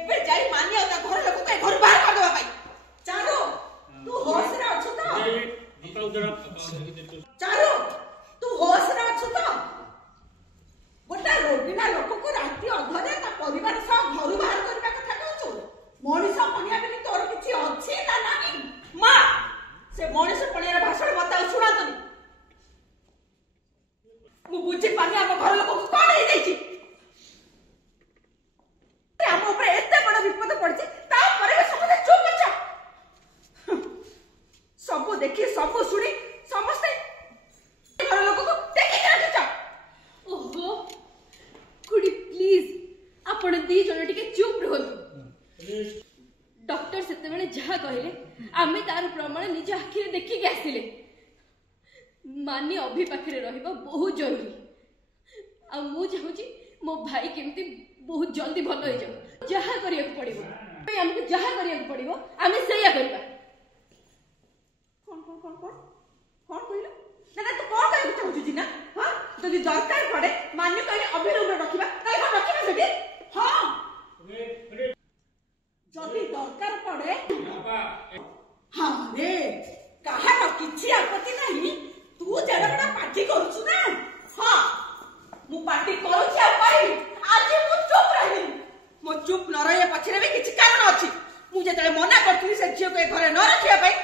ଏବେ ଯାଇ ମାନି ଆଉ ତା ଘର ଲୋକ କେ ଘର ବାହାର କରି ଦେବା ପାଇଁ। ଚାରୁ ତୁ ହୋଶ ରେ ଅଛୁ ତ? ଚାରୁ ତୁ ହୋଶ ରେ ଅଛୁ ତ? ଗୋଟା ରୋଗିଣା ଲୋକକୁ ରାତି ଅଧରେ ତା ପରିବାର ସହ ଘରୁ ବାହାର କରିବା କଥା କହୁଛୁ? ମଣିଷ ପଣିଆ ବୋଲି ତୋର କିଛି ଅଛି ନା ନାହିଁ? ମା ସେ ମଣିଷ ପଣିଆର ଭାଷଣ ମତେ ଆଉ ଶୁଣାନ୍ତୁନି। ମୁଁ ବୁଝିପାରୁନି ଆମ ଘର ଲୋକକୁ କଣ ହେଇଯାଇଛି। ଆମ ଉପରେ ଏତେ ବଡ ବିପଦ ପଡିଛି ତାପରେ ବି ସମସ୍ତେ ଚୁପ ଅଛ। ସବୁ ଦେଖି ସବୁ ଶୁଣି ସମସ୍ତେ ଘର ଲୋକକୁ ଦେଖିକି ରଖିଛ। ଓହୋ ଖୁଡି ପ୍ଲିଜ ଆପଣ ଦି ଜଣ ଟିକେ ଚୁପ ରୁହନ୍ତୁ। ଡକ୍ଟର ସେତେବେଳେ ଯାହା କହିଲେ ଆମେ ତାର ପ୍ରମାଣ ନିଜ ଆଖିରେ ଦେଖିକି ଆସିଲେ। ମାନି ଅଭି ପାଖରେ ରହିବା ବହୁତ ଜରୁରୀ। ଆଉ ମୁଁ ଚାହୁଁଛି ମୋ ଭାଇ କେମିତି ବହୁତ ଜଲ୍ଦି ଭଲ ହେଇଯାଉ। ଯାହା କରିବାକୁ ପଡିବ ଆମକୁ ଯାହା କରିବାକୁ ପଡିବ ଆମେ ସେଇଆ କରିବା। କଣ କଣ କଣ କଣ କଣ କହିଲୁ? ନା ନା ତୁ କଣ କହିବାକୁ ଚାହୁଁଛୁ ଜିନା? ହଁ ଯଦି ଦରକାର ପଡେ ମାନ୍ୟ କହିଲେ ଅଭିରୁମରେ ରଖିବା କାହିଁ କଣ ରଖିବା ସେଠି? ହଁ ଯଦି ଦରକାର ପଡେ ହଁ ରେ କାହାର କିଛି ଆପତ୍ତି ନାହିଁ। ତୁ ଯେଡେ ବଡ ପାର୍ଟି କରୁଛୁ ନା? ହଁ ମୁଁ ପାର୍ଟି କରୁଛି ଆଉ କହିବି। ଆଜି ମୁଁ ଚୁପ ରହିବିନି। ମୋ ଚୁପ ନ ରହିବା ପଛରେ ବି କିଛି କାରଣ ଅଛି। ମୁଁ ଯେତେବେଳେ ମନା କରିଥିଲି ସେ ଝିଅକୁ ଏ ଘରେ ନ ରଖିବା ପାଇଁ